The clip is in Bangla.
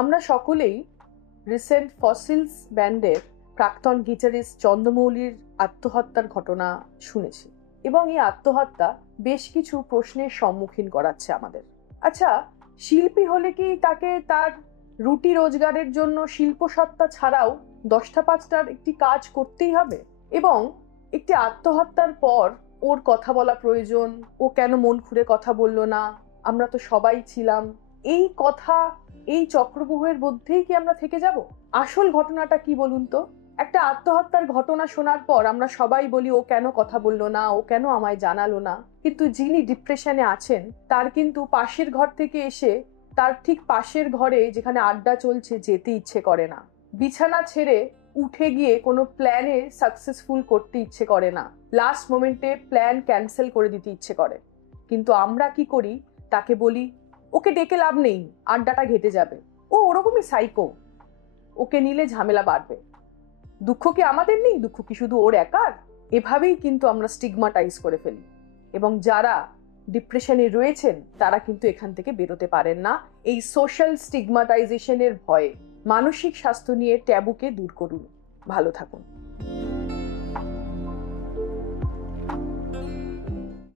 আমরা সকলেই রিসেন্ট ফসিলস ব্যান্ডের প্রাক্তন গিটারিস্ট চন্দ্রমৌলির আত্মহত্যার ঘটনা শুনেছি, এবং এই আত্মহত্যা বেশ কিছু প্রশ্নের সম্মুখীন করাচ্ছে আমাদের। আচ্ছা, শিল্পী হলে কি তাকে তার রুটি রোজগারের জন্য শিল্পসত্তা ছাড়াও 10টা-5টার একটি কাজ করতেই হবে? এবং একটি আত্মহত্যার পর ওর কথা বলা প্রয়োজন, ও কেন মন খুলে কথা বলল না, আমরা তো সবাই ছিলাম, এই কথা, এই চক্রব্যূহের মধ্যেই কি আমরা থেকে যাব? আসল ঘটনাটা কি বলুন তো? একটা আত্মহত্যার ঘটনা শোনার পর আমরা সবাই বলি ও কেন কথা বললো না, ও কেন আমায় জানালো না, কিন্তু যিনি ডিপ্রেশনে আছেন তার কিন্তু পাশের ঘর থেকে এসে তার ঠিক পাশের ঘরে যেখানে আড্ডা চলছে যেতে ইচ্ছে করে না, বিছানা ছেড়ে উঠে গিয়ে কোনো প্ল্যানে সাকসেসফুল করতে ইচ্ছে করে না, লাস্ট মোমেন্টে প্ল্যান ক্যান্সেল করে দিতে ইচ্ছে করে। কিন্তু আমরা কি করি? তাকে বলি ওকে ডেকে লাভ নেই, আড্ডাটা ঘেটে যাবে, ও ওরকমই সাইকো, ওকে নিলে ঝামেলা বাড়বে। দুঃখ কি আমাদের নেই? দুঃখ কি শুধু ওর একার? এভাবেই কিন্তু আমরা স্টিগমাটাইজ করে ফেলি, এবং যারা ডিপ্রেশনে রয়েছেন তারা কিন্তু এখান থেকে বেরোতে পারেন না এই সোশ্যাল স্টিগমাটাইজেশনের ভয়ে। মানসিক স্বাস্থ্য নিয়ে ট্যাবুকে দূর করুন। ভালো থাকুন।